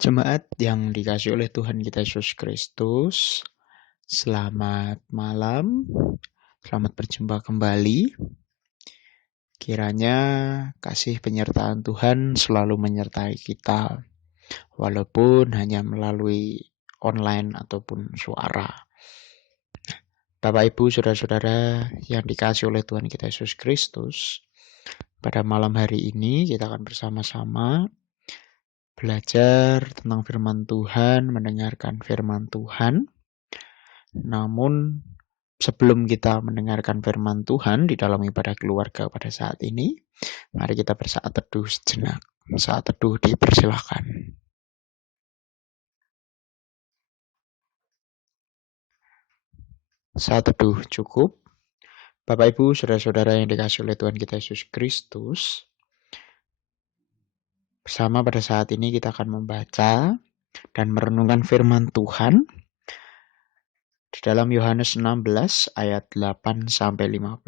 Jemaat yang dikasihi oleh Tuhan kita Yesus Kristus, selamat malam, selamat berjumpa kembali. Kiranya kasih penyertaan Tuhan selalu menyertai kita, walaupun hanya melalui online ataupun suara. Bapak Ibu, saudara-saudara yang dikasihi oleh Tuhan kita Yesus Kristus, pada malam hari ini kita akan bersama-sama belajar tentang firman Tuhan, mendengarkan firman Tuhan. Namun sebelum kita mendengarkan firman Tuhan di dalam ibadah keluarga pada saat ini, mari kita bersaat teduh sejenak. Saat teduh dipersilakan. Saat teduh cukup. Bapak Ibu, saudara-saudara yang dikasihi oleh Tuhan kita Yesus Kristus, bersama pada saat ini kita akan membaca dan merenungkan firman Tuhan di dalam Yohanes 16 ayat 8 sampai 15.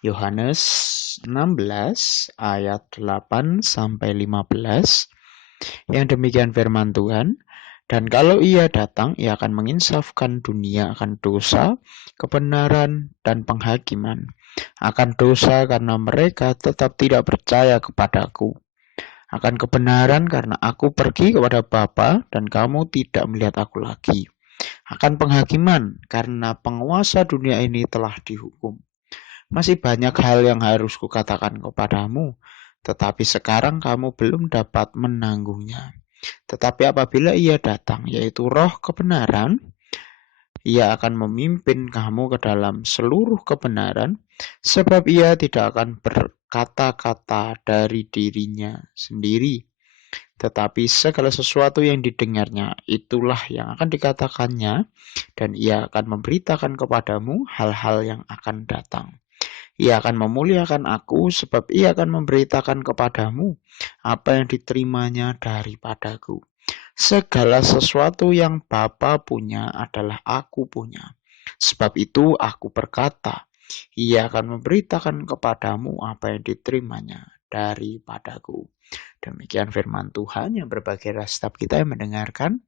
Yohanes 16 ayat 8 sampai 15. Yang demikian firman Tuhan, dan kalau ia datang, ia akan menginsafkan dunia akan dosa, kebenaran, dan penghakiman. Akan dosa karena mereka tetap tidak percaya kepadaku. Akan kebenaran karena aku pergi kepada Bapa dan kamu tidak melihat aku lagi. Akan penghakiman karena penguasa dunia ini telah dihukum. Masih banyak hal yang harus kukatakan kepadamu, tetapi sekarang kamu belum dapat menanggungnya. Tetapi apabila ia datang, yaitu roh kebenaran, ia akan memimpin kamu ke dalam seluruh kebenaran, sebab ia tidak akan berkata-kata dari dirinya sendiri. Tetapi segala sesuatu yang didengarnya, itulah yang akan dikatakannya, dan ia akan memberitakan kepadamu hal-hal yang akan datang. Ia akan memuliakan aku, sebab ia akan memberitakan kepadamu apa yang diterimanya daripadaku. Segala sesuatu yang Bapa punya adalah aku punya. Sebab itu aku berkata, ia akan memberitakan kepadamu apa yang diterimanya daripadaku. Demikian firman Tuhan yang berbagai setiap kita yang mendengarkan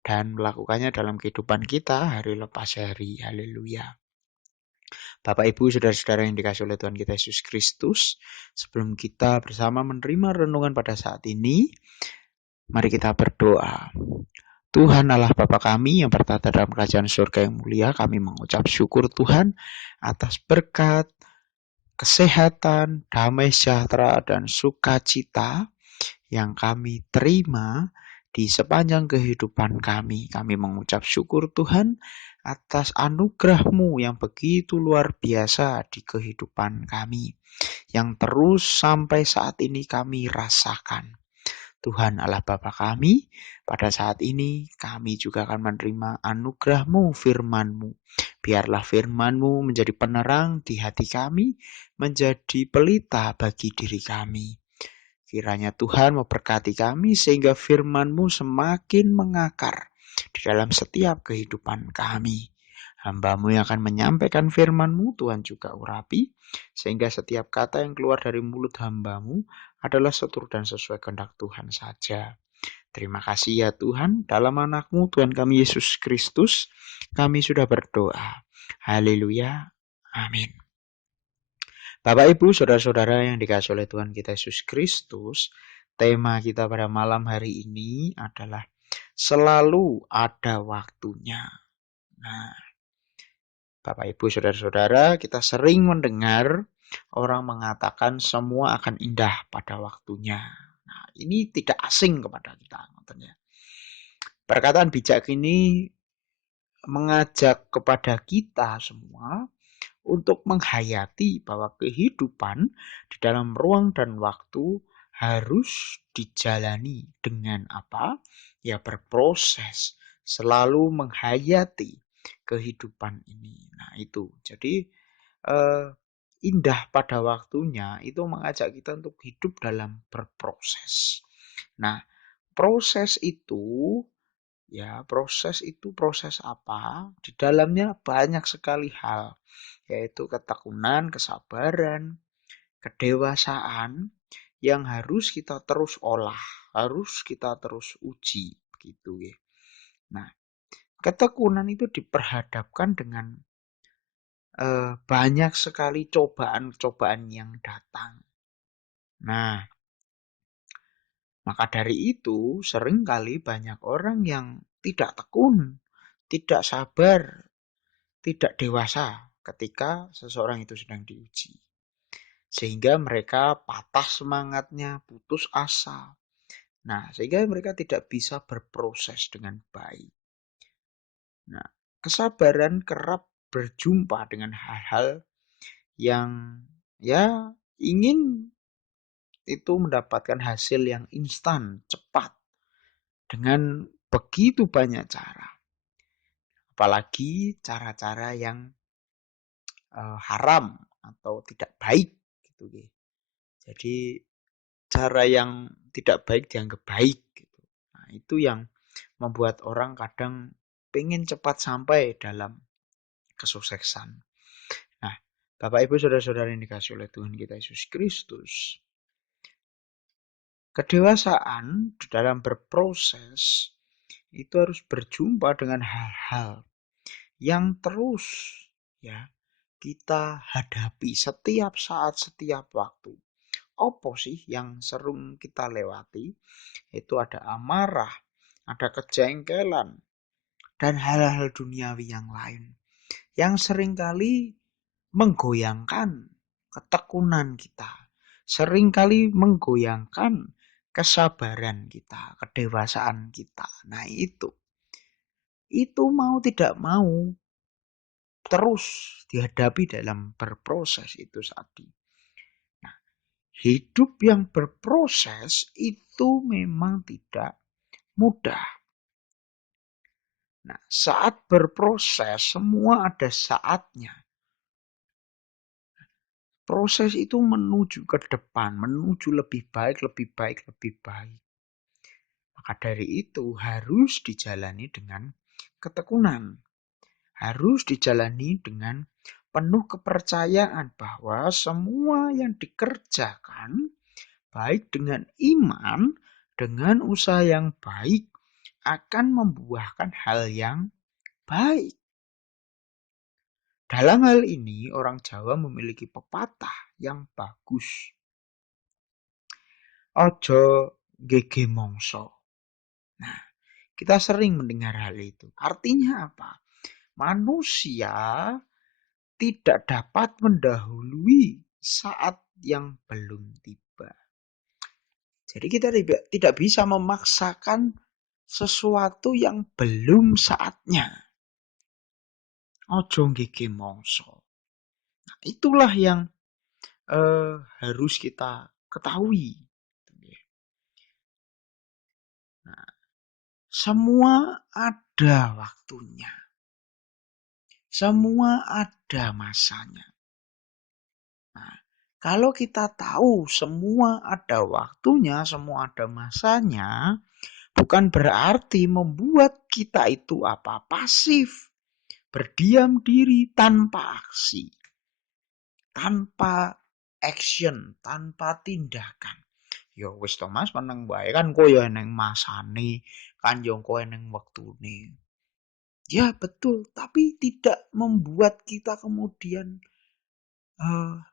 dan melakukannya dalam kehidupan kita hari lepas hari. Haleluya. Bapak Ibu, saudara-saudara yang dikasihi oleh Tuhan kita Yesus Kristus, sebelum kita bersama menerima renungan pada saat ini, mari kita berdoa. Tuhan Allah Bapa kami yang bertata dalam kerajaan surga yang mulia, kami mengucap syukur Tuhan atas berkat, kesehatan, damai sejahtera, dan sukacita yang kami terima di sepanjang kehidupan kami. Kami mengucap syukur Tuhan atas anugerah-Mu yang begitu luar biasa di kehidupan kami, yang terus sampai saat ini kami rasakan. Tuhan Allah Bapa kami, pada saat ini kami juga akan menerima anugerah-Mu, firman-Mu. Biarlah firman-Mu menjadi penerang di hati kami, menjadi pelita bagi diri kami. Kiranya Tuhan memberkati kami sehingga firman-Mu semakin mengakar di dalam setiap kehidupan kami. Hamba-Mu yang akan menyampaikan firman-Mu, Tuhan juga urapi, sehingga setiap kata yang keluar dari mulut hamba-Mu adalah seturut dan sesuai kehendak Tuhan saja. Terima kasih ya Tuhan, dalam anak-Mu Tuhan kami Yesus Kristus, kami sudah berdoa. Haleluya, amin. Bapak Ibu, saudara-saudara yang dikasihi oleh Tuhan kita Yesus Kristus, tema kita pada malam hari ini adalah selalu ada waktunya. Nah, Bapak Ibu, saudara-saudara, kita sering mendengar orang mengatakan semua akan indah pada waktunya. Nah, ini tidak asing kepada kita. Perkataan bijak ini mengajak kepada kita semua untuk menghayati bahwa kehidupan di dalam ruang dan waktu harus dijalani dengan apa? Ya berproses, selalu menghayati kehidupan ini. Nah itu, jadi indah pada waktunya itu mengajak kita untuk hidup dalam berproses. Nah proses itu proses apa? Di dalamnya banyak sekali hal, yaitu ketekunan, kesabaran, kedewasaan yang harus kita terus olah. harus kita terus uji begitu ya. Nah, ketekunan itu diperhadapkan dengan banyak sekali cobaan-cobaan yang datang. Nah, maka dari itu seringkali banyak orang yang tidak tekun, tidak sabar, tidak dewasa ketika seseorang itu sedang diuji. Sehingga mereka patah semangatnya, putus asa. Nah, sehingga mereka tidak bisa berproses dengan baik. Nah, kesabaran kerap berjumpa dengan hal-hal yang ya ingin itu mendapatkan hasil yang instan, cepat, dengan begitu banyak cara. Apalagi cara-cara yang haram atau tidak baik gitu. Jadi cara yang tidak baik dianggap baik gitu. Nah, itu yang membuat orang kadang pengen cepat sampai dalam kesuksesan. Nah, Bapak Ibu Saudara-saudara yang dikasih oleh Tuhan kita Yesus Kristus, kedewasaan dalam berproses itu harus berjumpa dengan hal-hal yang terus ya kita hadapi setiap saat, setiap waktu. Apa sih yang sering kita lewati? Itu ada amarah, ada kejengkelan, dan hal-hal duniawi yang lain yang seringkali menggoyangkan ketekunan kita, seringkali menggoyangkan kesabaran kita, kedewasaan kita. Nah, itu mau tidak mau terus dihadapi dalam berproses itu tadi. Nah, hidup yang berproses itu memang tidak mudah. Nah, saat berproses semua ada saatnya. Proses itu menuju ke depan, menuju lebih baik, lebih baik, lebih baik. Maka dari itu harus dijalani dengan ketekunan. Harus dijalani dengan penuh kepercayaan bahwa semua yang dikerjakan baik dengan iman, dengan usaha yang baik akan membuahkan hal yang baik. Dalam hal ini orang Jawa memiliki pepatah yang bagus. Ojo gege mongso. Nah, kita sering mendengar hal itu. Artinya apa? Manusia tidak dapat mendahului saat yang belum tiba. Jadi kita tidak bisa memaksakan sesuatu yang belum saatnya. Ojo gege mongso. Nah, itulah yang harus kita ketahui. Nah, semua ada waktunya. Semua ada masanya. Nah, kalau kita tahu semua ada waktunya, semua ada masanya, bukan berarti membuat kita itu apa? Pasif, berdiam diri tanpa aksi, tanpa action, tanpa tindakan. Ya wis to Mas, meneng wae kan koyo eneng masane, kan yo koyo eneng wektune. Ya betul, tapi tidak membuat kita kemudian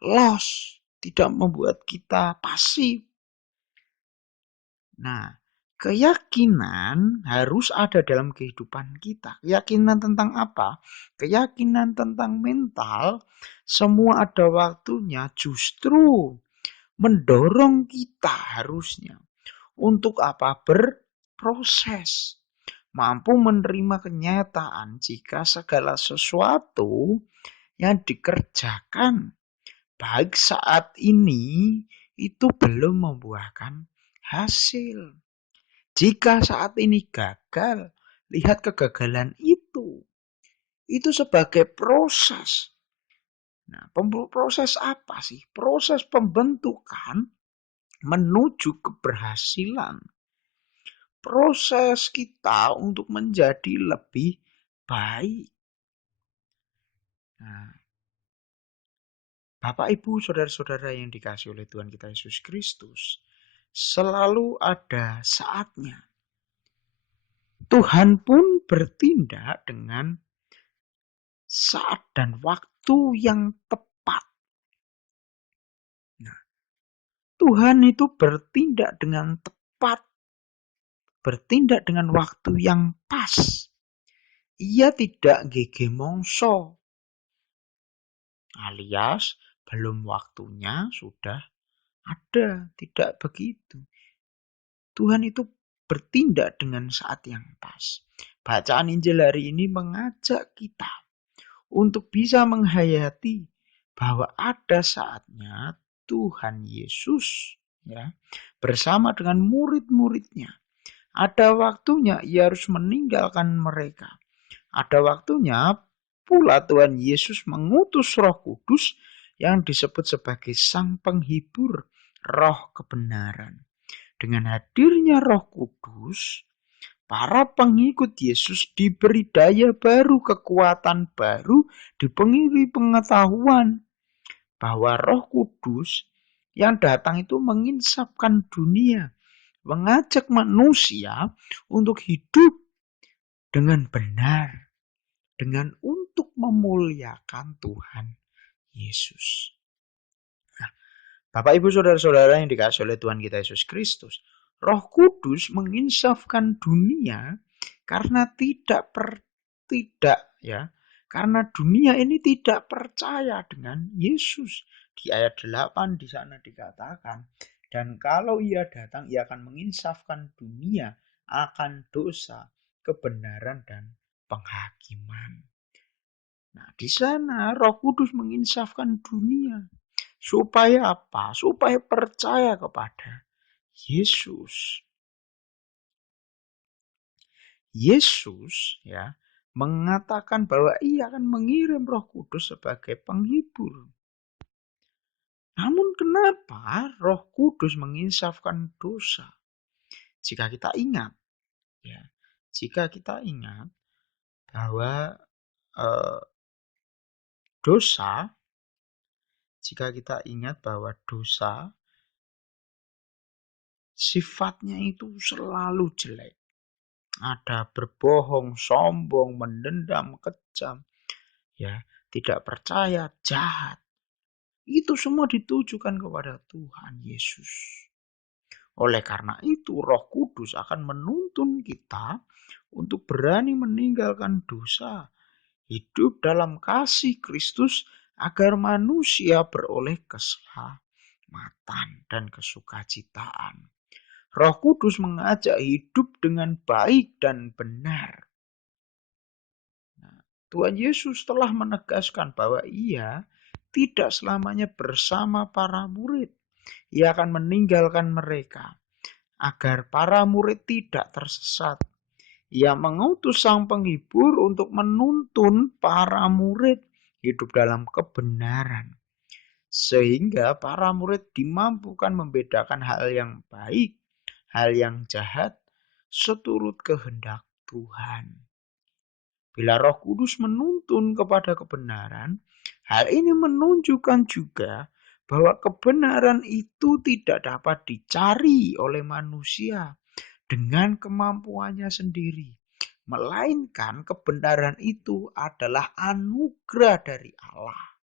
loss, tidak membuat kita pasif. Nah, keyakinan harus ada dalam kehidupan kita. Keyakinan tentang apa? Keyakinan tentang mental, semua ada waktunya, justru mendorong kita harusnya untuk apa? Berproses. Mampu menerima kenyataan jika segala sesuatu yang dikerjakan baik saat ini itu belum membuahkan hasil. Jika saat ini gagal, lihat kegagalan itu sebagai proses. Nah, proses apa sih? Proses pembentukan menuju keberhasilan. Proses kita untuk menjadi lebih baik. Nah, Bapak Ibu Saudara-saudara yang dikasihi oleh Tuhan kita Yesus Kristus, selalu ada saatnya. Tuhan pun bertindak dengan saat dan waktu yang tepat. Nah, Tuhan itu bertindak dengan tepat, bertindak dengan waktu yang pas. Ia tidak gege mongso, alias belum waktunya sudah ada, tidak begitu. Tuhan itu bertindak dengan saat yang pas. Bacaan Injil hari ini mengajak kita untuk bisa menghayati bahwa ada saatnya Tuhan Yesus ya bersama dengan murid-muridnya. Ada waktunya ia harus meninggalkan mereka. Ada waktunya pula Tuhan Yesus mengutus Roh Kudus yang disebut sebagai Sang Penghibur, Roh Kebenaran. Dengan hadirnya Roh Kudus, para pengikut Yesus diberi daya baru, kekuatan baru, diberi pengetahuan bahwa Roh Kudus yang datang itu menginsapkan dunia, mengajak manusia untuk hidup dengan benar, dengan untuk memuliakan Tuhan Yesus. Nah, Bapak Ibu Saudara-saudara yang dikasihi oleh Tuhan kita Yesus Kristus, Roh Kudus menginsafkan dunia karena karena dunia ini tidak percaya dengan Yesus. Di ayat 8 di sana dikatakan, dan kalau ia datang, ia akan menginsafkan dunia akan dosa, kebenaran, dan penghakiman. Nah, di sana Roh Kudus menginsafkan dunia. Supaya apa? Supaya percaya kepada Yesus. Yesus ya mengatakan bahwa ia akan mengirim Roh Kudus sebagai penghibur. Namun kenapa Roh Kudus menginsafkan dosa? Jika kita ingat ya, jika kita ingat bahwa jika kita ingat bahwa dosa sifatnya itu selalu jelek. Ada berbohong, sombong, mendendam, kejam, ya, tidak percaya, jahat. Itu semua ditujukan kepada Tuhan Yesus. Oleh karena itu, Roh Kudus akan menuntun kita untuk berani meninggalkan dosa, hidup dalam kasih Kristus agar manusia beroleh keselamatan dan kesukacitaan. Roh Kudus mengajak hidup dengan baik dan benar. Nah, Tuhan Yesus telah menegaskan bahwa ia tidak selamanya bersama para murid. Ia akan meninggalkan mereka agar para murid tidak tersesat. Ia mengutus Sang Penghibur untuk menuntun para murid hidup dalam kebenaran. Sehingga para murid dimampukan membedakan hal yang baik, hal yang jahat, seturut kehendak Tuhan. Bila Roh Kudus menuntun kepada kebenaran, hal ini menunjukkan juga bahwa kebenaran itu tidak dapat dicari oleh manusia dengan kemampuannya sendiri, melainkan kebenaran itu adalah anugerah dari Allah.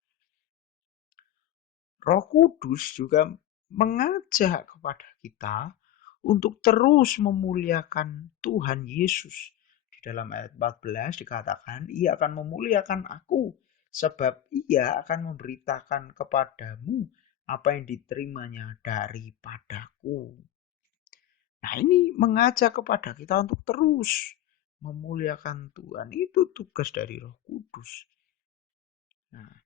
Roh Kudus juga mengajak kepada kita untuk terus memuliakan Tuhan Yesus. Di dalam ayat 14 dikatakan, ia akan memuliakan aku, sebab ia akan memberitakan kepadamu apa yang diterimanya daripadaku. Nah, ini mengajak kepada kita untuk terus memuliakan Tuhan. Itu tugas dari Roh Kudus. Nah,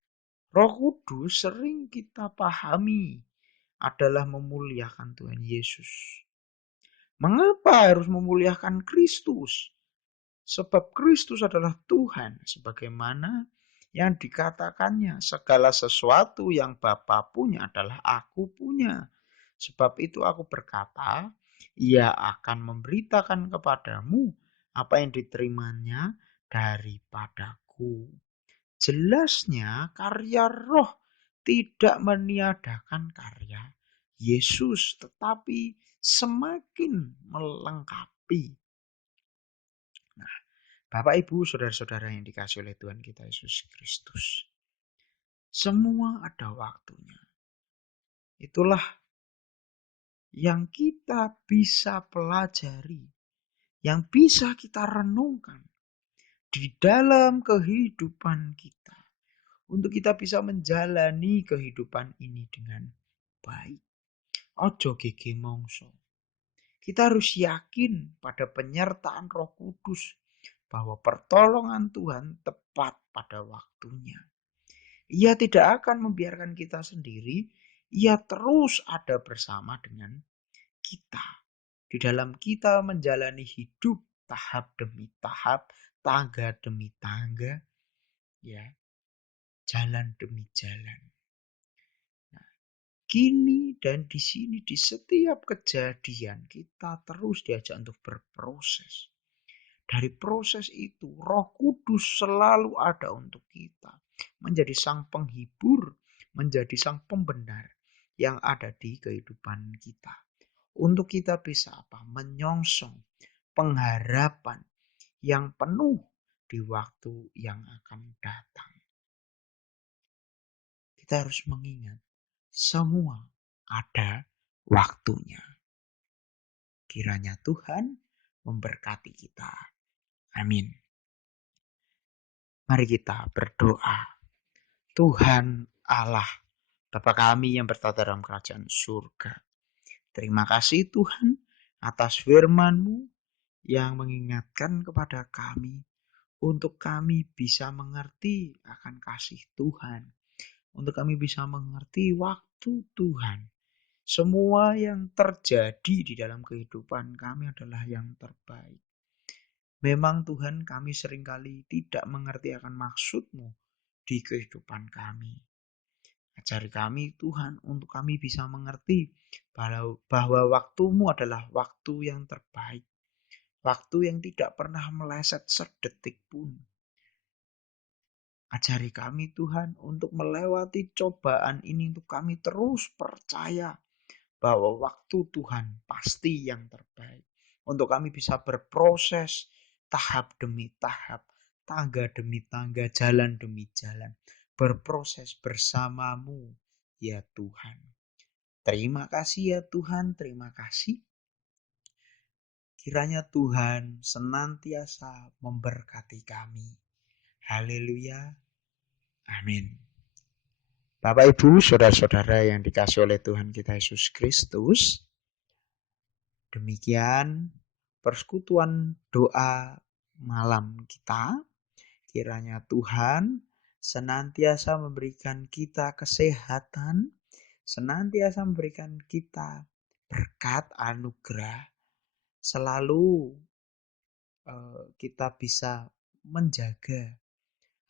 Roh Kudus sering kita pahami adalah memuliakan Tuhan Yesus. Mengapa harus memuliakan Kristus? Sebab Kristus adalah Tuhan, sebagaimana yang dikatakannya, segala sesuatu yang Bapa punya adalah aku punya. Sebab itu aku berkata, ia akan memberitakan kepadamu apa yang diterimanya daripadaku. Jelasnya karya Roh tidak meniadakan karya Yesus, tetapi semakin melengkapi. Nah, Bapak Ibu, saudara-saudara yang dikasih oleh Tuhan kita Yesus Kristus, semua ada waktunya. Itulah yang kita bisa pelajari, yang bisa kita renungkan di dalam kehidupan kita. Untuk kita bisa menjalani kehidupan ini dengan baik. Ojo gege mongso. Kita harus yakin pada penyertaan Roh Kudus bahwa pertolongan Tuhan tepat pada waktunya. Ia tidak akan membiarkan kita sendiri, ia terus ada bersama dengan kita. Di dalam kita menjalani hidup tahap demi tahap, tangga demi tangga, ya, jalan demi jalan. Nah, kini dan di sini di setiap kejadian kita terus diajak untuk berproses. Dari proses itu, Roh Kudus selalu ada untuk kita, menjadi sang penghibur, menjadi sang pembenar yang ada di kehidupan kita. Untuk kita bisa apa? Menyongsong pengharapan yang penuh di waktu yang akan datang. Kita harus mengingat semua ada waktunya. Kiranya Tuhan memberkati kita. Amin. Mari kita berdoa. Tuhan Allah, Bapa kami yang bertata dalam kerajaan surga. Terima kasih Tuhan atas firman-Mu yang mengingatkan kepada kami untuk kami bisa mengerti akan kasih Tuhan. Untuk kami bisa mengerti waktu Tuhan. Semua yang terjadi di dalam kehidupan kami adalah yang terbaik. Memang Tuhan, kami seringkali tidak mengerti akan maksud-Mu di kehidupan kami. Ajari kami Tuhan untuk kami bisa mengerti bahwa waktu-Mu adalah waktu yang terbaik. Waktu yang tidak pernah meleset sedetik pun. Ajari kami Tuhan untuk melewati cobaan ini, untuk kami terus percaya bahwa waktu Tuhan pasti yang terbaik. Untuk kami bisa berproses tahap demi tahap, tangga demi tangga, jalan demi jalan. Berproses bersama-Mu ya Tuhan. Terima kasih ya Tuhan, terima kasih. Kiranya Tuhan senantiasa memberkati kami. Haleluya. Amin. Bapak Ibu, saudara-saudara yang dikasih oleh Tuhan kita Yesus Kristus, demikian persekutuan doa malam kita. Kiranya Tuhan senantiasa memberikan kita kesehatan, senantiasa memberikan kita berkat anugerah, selalu kita bisa menjaga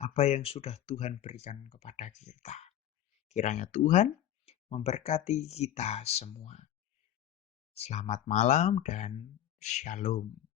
apa yang sudah Tuhan berikan kepada kita. Kiranya Tuhan memberkati kita semua. Selamat malam dan shalom.